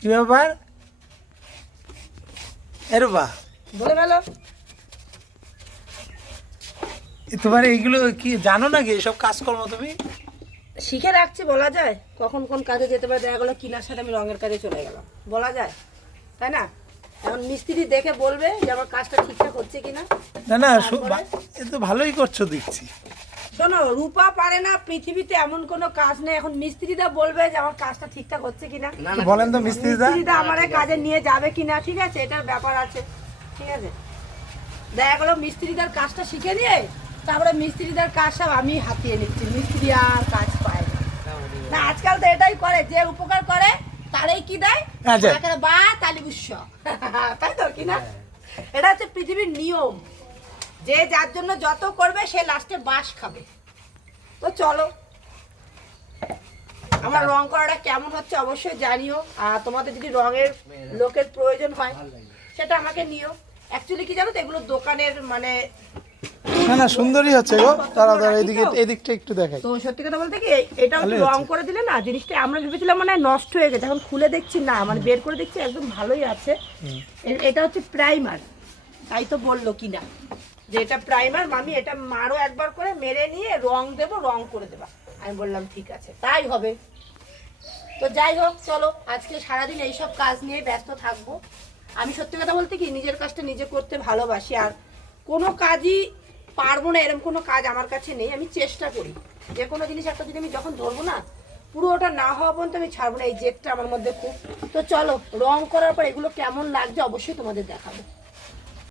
কি ব্যাপার? এর বা বলে ফেলো। তোমার এইগুলো কি জানো নাকি? এসব কাজকর্ম তুমি? শিখে রাখছি বলা যায়। কখন কোন কাজে যেতে পারে দেখা গেলো কিনার সাথে আমি রঙের কাজে চলে গেলাম। বলা যায়। তাই না? এখন মিস্ত্রি দেখে বলবে যে আমার কাজটা ঠিকঠাক হচ্ছে কিনা। না না এ তো ভালোই করছ দেখছি। শোনো রূপা পারে না পৃথিবীতে এমন কোনো কাজ নেই। এখন মিস্ত্রিদা বলবে যে আমার কাজটা ঠিকঠাক হচ্ছে কিনা। বলেন তো মিস্ত্রিদা? মিস্ত্রিদা আমার কাজে নিয়ে যাবে কিনা ঠিক আছে? এটার ব্যাপার আছে ঠিক আছে? দেখা গেলো মিস্ত্রিদার কাজটা শিখে নিয়ে তারপরে মিস্ত্রিদার কাজ সব আমি হাতিয়ে নিচ্ছি। মিস্ত্রি আর কাজ পায় না। না আজকাল তো এটাই করে যে উপকার করে তারাই কি দেয়? আচ্ছা। বা তালি বুস্য তাই তো কিনা এটা হচ্ছে পৃথিবীর নিয়ম। যে যার জন্য যত করবে সে লাস্টে বাস খাবে। তো চলো। আমার রং করাটা কেমন হচ্ছে অবশ্যই জানিও। আর তোমাদের যদি রঙের লোকের প্রয়োজন হয় সেটা আমাকে নিও। অ্যাকচুয়ালি কি জানো তো এগুলো দোকানের মানে না না সুন্দরই হচ্ছে গো। তারা তারা এদিকে এদিকটা একটু দেখাই। তো সত্যি কথা বলতে কি এটা রং করে দিলে না জিনিসটা আমরা ভেবেছিলাম মানে নষ্ট হয়ে গেছে। এখন খুলে দেখছি না মানে বের করে দেখছি একদম ভালোই আছে। এটা হচ্ছে প্রাইমার। তাই তো বলল কি না যে এটা প্রাইমার মামি, এটা মারো একবার করে, মেরে নিয়ে রং দেবো, রং করে দেবা। আমি বললাম, ঠিক আছে। তাই হবে। তো যাই হোক, চলো, আজকে সারাদিন এইসব কাজ নিয়ে ব্যস্ত থাকব। আমি সত্যি কথা বলতে কি, নিজের কাজটা নিজে করতে ভালোবাসি, আর কোনো কাজই পারব না এরকম কোনো কাজ আমার কাছে নেই। আমি চেষ্টা করি। যে কোনো জিনিস একটা যদি আমি যখন ধরবো না পুরো ওটা না হওয়া পর্যন্ত আমি ছাড়বো না, এই জেদটা আমার মধ্যে খুব। তো চলো, রং করার পর এগুলো কেমন লাগছে অবশ্যই তোমাদের দেখাবো।